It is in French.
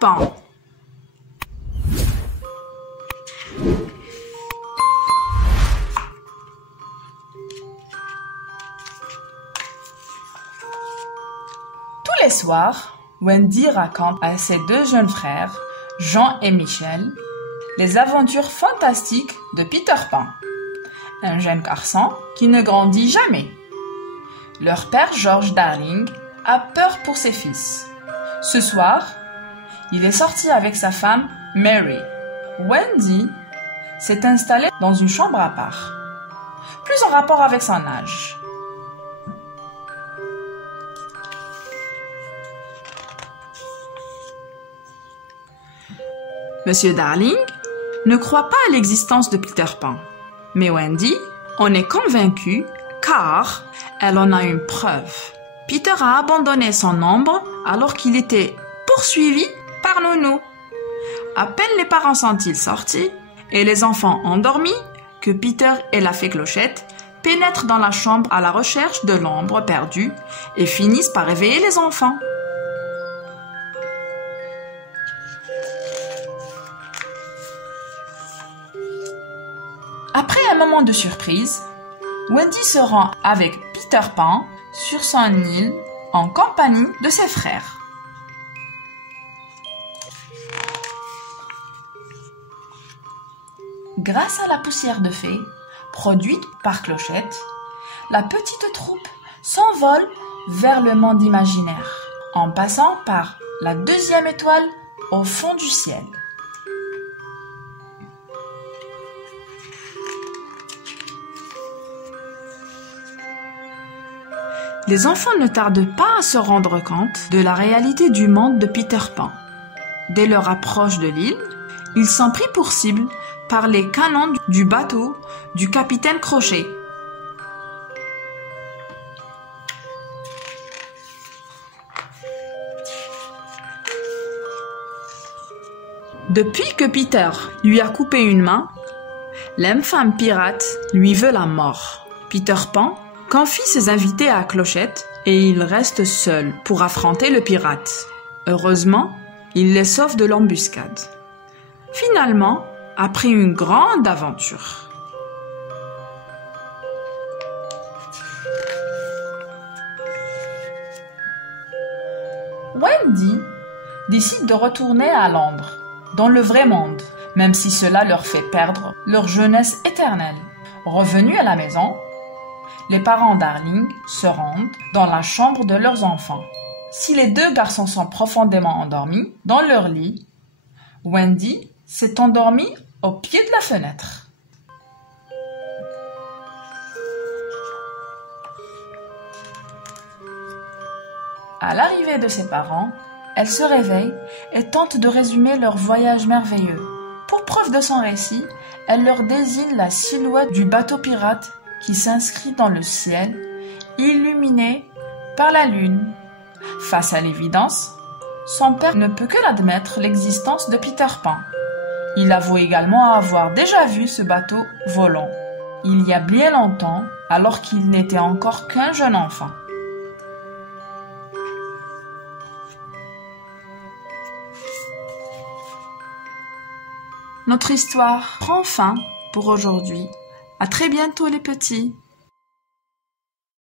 Pan. Tous les soirs, Wendy raconte à ses deux jeunes frères, Jean et Michel, les aventures fantastiques de Peter Pan, un jeune garçon qui ne grandit jamais. Leur père, George Darling, a peur pour ses fils. Ce soir, il est sorti avec sa femme, Mary. Wendy s'est installée dans une chambre à part, plus en rapport avec son âge. Monsieur Darling ne croit pas à l'existence de Peter Pan, mais Wendy en est convaincue car elle en a une preuve. Peter a abandonné son ombre alors qu'il était poursuivi par Nounou. À peine les parents sont-ils sortis et les enfants endormis que Peter et la fée Clochette pénètrent dans la chambre à la recherche de l'ombre perdue et finissent par réveiller les enfants. Après un moment de surprise, Wendy se rend avec Peter Pan sur son île en compagnie de ses frères. Grâce à la poussière de fée produite par Clochette, la petite troupe s'envole vers le monde imaginaire en passant par la deuxième étoile au fond du ciel. Les enfants ne tardent pas à se rendre compte de la réalité du monde de Peter Pan. Dès leur approche de l'île, ils sont pris pour cible par les canons du bateau du capitaine Crochet. Depuis que Peter lui a coupé une main, l'infâme pirate lui veut la mort. Peter Pan confie ses invités à Clochette et il reste seul pour affronter le pirate. Heureusement, il les sauve de l'embuscade. Finalement, après une grande aventure. Wendy décide de retourner à Londres, dans le vrai monde, même si cela leur fait perdre leur jeunesse éternelle. Revenus à la maison, les parents Darling se rendent dans la chambre de leurs enfants. Si les deux garçons sont profondément endormis dans leur lit, Wendy s'est endormie au pied de la fenêtre. À l'arrivée de ses parents, elle se réveille et tente de résumer leur voyage merveilleux. Pour preuve de son récit, elle leur désigne la silhouette du bateau pirate qui s'inscrit dans le ciel, illuminé par la lune. Face à l'évidence, son père ne peut que l'admettre l'existence de Peter Pan. Il avoue également avoir déjà vu ce bateau volant, il y a bien longtemps, alors qu'il n'était encore qu'un jeune enfant. Notre histoire prend fin pour aujourd'hui. À très bientôt les petits.